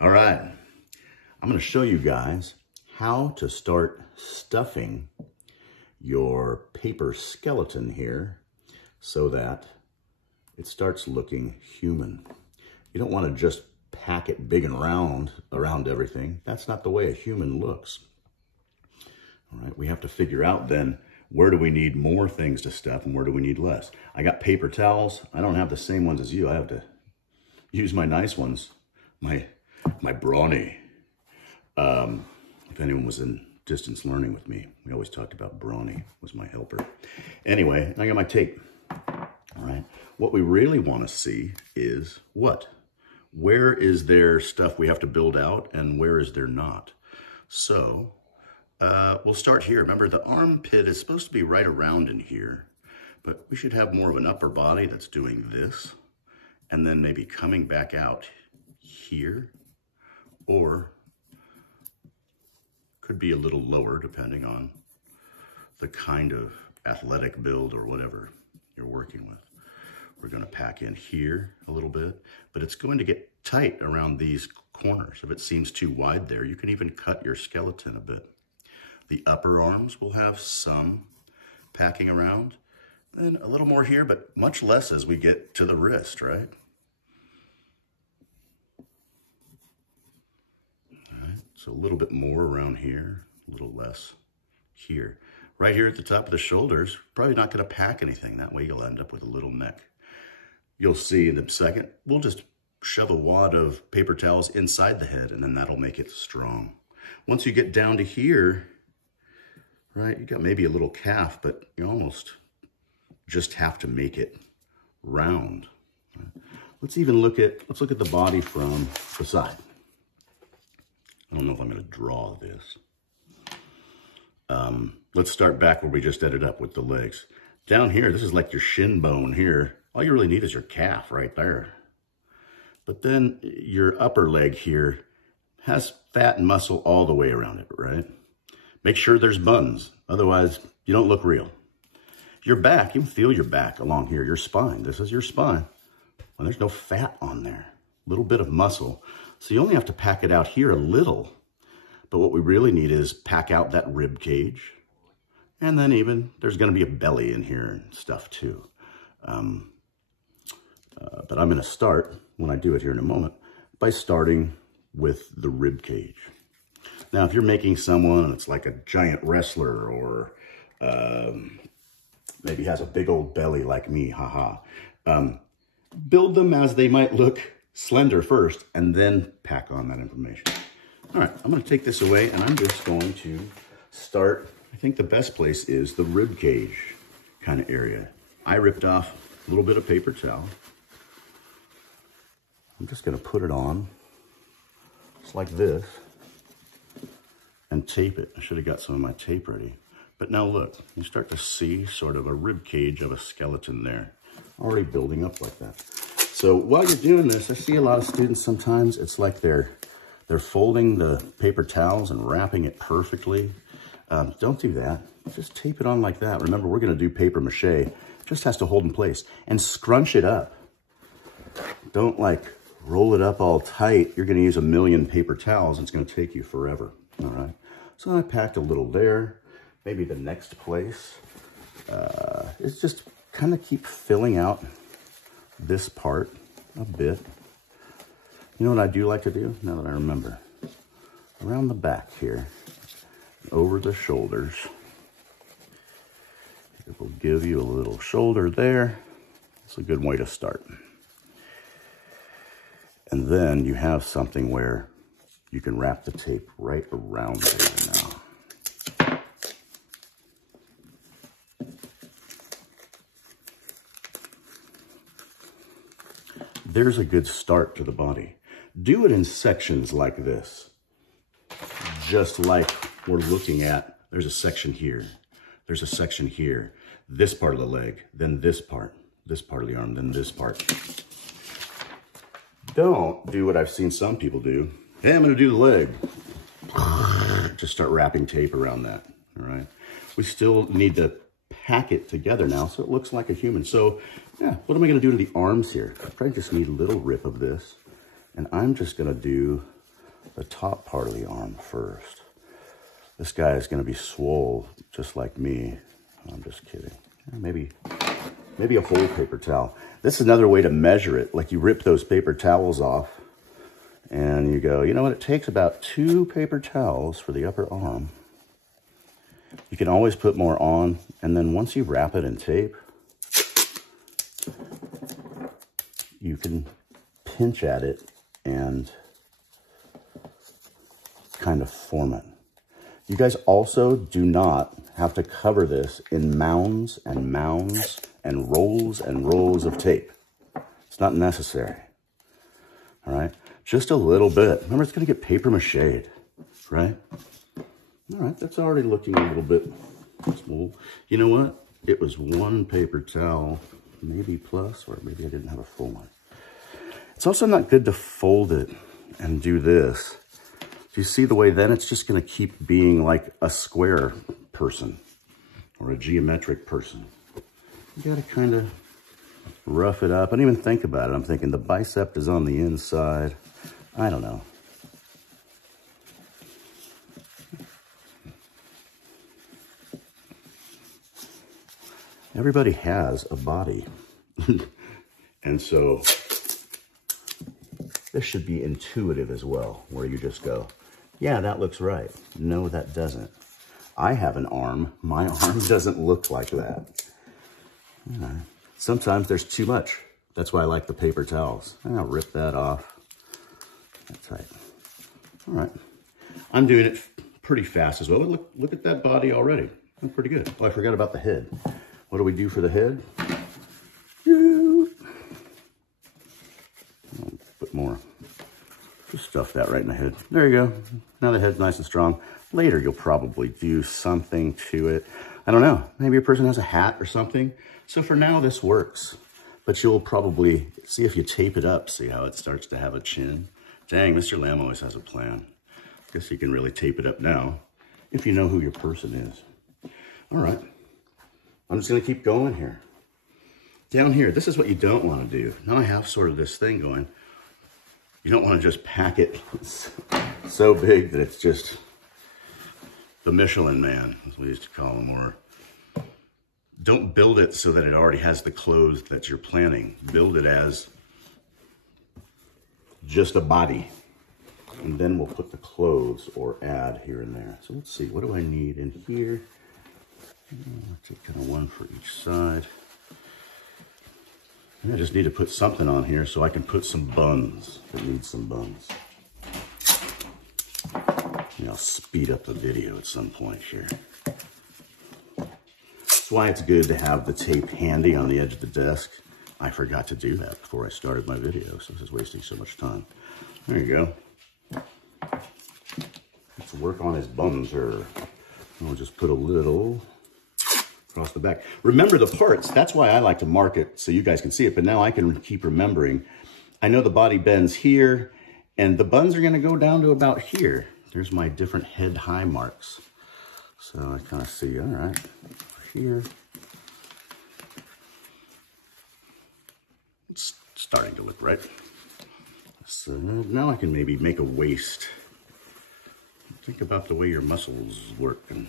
All right, I'm going to show you guys how to start stuffing your paper skeleton here so that it starts looking human. You don't want to just pack it big and round around everything. That's not the way a human looks. All right, we have to figure out then, where do we need more things to stuff and where do we need less? I got paper towels. I don't have the same ones as you. I have to use my nice ones, my Brawny. If anyone was in distance learning with me, we always talked about Brawny was my helper. Anyway, I got my tape. All right, what we really want to see is what? Where is there stuff we have to build out and where is there not? So we'll start here. Remember, the armpit is supposed to be right around in here, but we should have more of an upper body that's doing this and then maybe coming back out here, or could be a little lower depending on the kind of athletic build or whatever you're working with. We're going to pack in here a little bit, but it's going to get tight around these corners. If it seems too wide there, you can even cut your skeleton a bit. The upper arms will have some packing around, and a little more here, but much less as we get to the wrist, right? All right, so a little bit more around here, a little less here. Right here at the top of the shoulders, probably not going to pack anything. That way you'll end up with a little neck. You'll see in a second, we'll just shove a wad of paper towels inside the head, and then that'll make it strong. Once you get down to here, right, you got maybe a little calf, but you almost just have to make it round. Right? Let's look at the body from the side. I don't know if I'm going to draw this. Let's start back where we just ended up with the legs. Down here, this is like your shin bone here. All you really need is your calf right there. But then your upper leg here has fat and muscle all the way around it, right? Make sure there's buns, otherwise you don't look real. Your back, you can feel your back along here, your spine. This is your spine. Well, there's no fat on there, a little bit of muscle. So you only have to pack it out here a little. But what we really need is pack out that rib cage. And then even, there's gonna be a belly in here and stuff too. But I'm gonna start, when I do it here in a moment, by starting with the rib cage. Now, if you're making someone that's like a giant wrestler or maybe has a big old belly like me, haha, build them as they might look slender first and then pack on that information. All right, I'm going to take this away and I'm just going to start. I think the best place is the rib cage kind of area. I ripped off a little bit of paper towel. I'm just going to put it on just like this and tape it. I should have got some of my tape ready. But now look, you start to see sort of a rib cage of a skeleton there, already building up like that. So while you're doing this, I see a lot of students sometimes, it's like they're folding the paper towels and wrapping it perfectly. Don't do that. Just tape it on like that. Remember, we're going to do paper mache. It just has to hold in place. And scrunch it up. Don't like roll it up all tight. You're going to use a million paper towels. And it's going to take you forever. All right. So I packed a little there. Maybe the next place is just kind of keep filling out this part a bit. You know what I do like to do, now that I remember? Around the back here, over the shoulders. It will give you a little shoulder there. It's a good way to start. And then you have something where you can wrap the tape right around there now. There's a good start to the body. Do it in sections like this. Just like we're looking at, there's a section here. There's a section here. This part of the leg, then this part of the arm, then this part. Don't do what I've seen some people do. Hey, I'm gonna do the leg. Just start wrapping tape around that, all right? We still need to pack it together now so it looks like a human. So yeah, what am I gonna do to the arms here? I probably just need a little rip of this. And I'm just gonna do the top part of the arm first. This guy is going to be swole just like me. I'm just kidding. Maybe a whole paper towel. This is another way to measure it. Like you rip those paper towels off and you go, you know what? It takes about 2 paper towels for the upper arm. You can always put more on. And then once you wrap it in tape, you can pinch at it and kind of form it. You guys also do not have to cover this in mounds and rolls of tape. It's not necessary. All right, just a little bit. Remember, it's going to get paper mache'd, right? All right, that's already looking a little bit small. You know what? It was 1 paper towel, maybe plus, or maybe I didn't have a full one. It's also not good to fold it and do this. You see the way then it's just going to keep being like a square person or a geometric person. You got to kind of rough it up. I didn't even think about it. I'm thinking the bicep is on the inside. I don't know. Everybody has a body. And so this should be intuitive as well, where you just go, yeah, that looks right. No, that doesn't. I have an arm. My arm doesn't look like that. Sometimes there's too much. That's why I like the paper towels. I'll rip that off. That's right. All right. I'm doing it pretty fast as well. Look at that body already. That's pretty good. Oh, I forgot about the head. What do we do for the head? I'll put more. Just stuff that right in the head. There you go. Now the head's nice and strong. Later, you'll probably do something to it. I don't know. Maybe a person has a hat or something. So for now, this works. But you'll probably see if you tape it up, see how it starts to have a chin. Dang, Mr. Lamb always has a plan. Guess you can really tape it up now if you know who your person is. All right. I'm just going to keep going here. Down here, this is what you don't want to do. Now I have sort of this thing going. You don't want to just pack it so big that it's just the Michelin Man, as we used to call him, or don't build it so that it already has the clothes that you're planning. Build it as just a body. And then we'll put the clothes or add here and there. So let's see, what do I need in here? I'll take kind of 1 for each side. I just need to put something on here so I can put some buns. It needs some buns. I'll speed up the video at some point here. That's why it's good to have the tape handy on the edge of the desk. I forgot to do that before I started my video, so this is wasting so much time. There you go. Let's work on his buns here. I'll just put a little across the back. Remember the parts. That's why I like to mark it so you guys can see it. But now I can keep remembering. I know the body bends here, and the buns are going to go down to about here. There's my different head high marks. So I kind of see, all right, here. It's starting to look right. So now I can maybe make a waist. Think about the way your muscles work and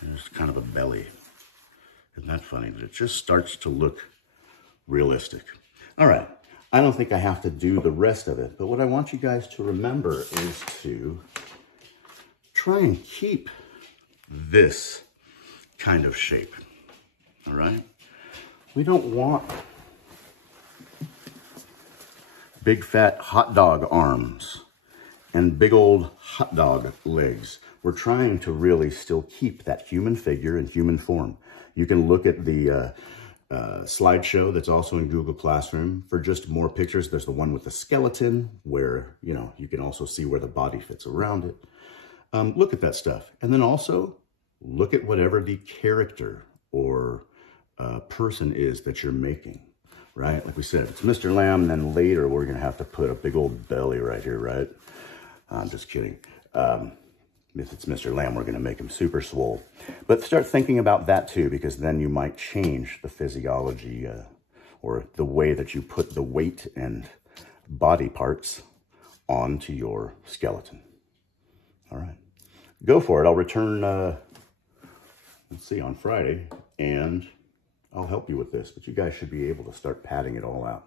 there's kind of a belly. Isn't that funny? That it just starts to look realistic. All right. I don't think I have to do the rest of it, but what I want you guys to remember is to try and keep this kind of shape. All right? We don't want big fat hot dog arms and big old hot dog legs. We're trying to really still keep that human figure and human form. You can look at the slideshow that's also in Google Classroom for just more pictures. There's the one with the skeleton where, you know, you can also see where the body fits around it. Look at that stuff. And then also look at whatever the character or person is that you're making, right? Like we said, it's Mr. Lamb, and then later we're going to have to put a big old belly right here, right? I'm just kidding. If it's Mr. Lamb, we're going to make him super swole. But start thinking about that too, because then you might change the physiology or the way that you put the weight and body parts onto your skeleton. All right, go for it. I'll return, let's see, on Friday, and I'll help you with this, but you guys should be able to start padding it all out.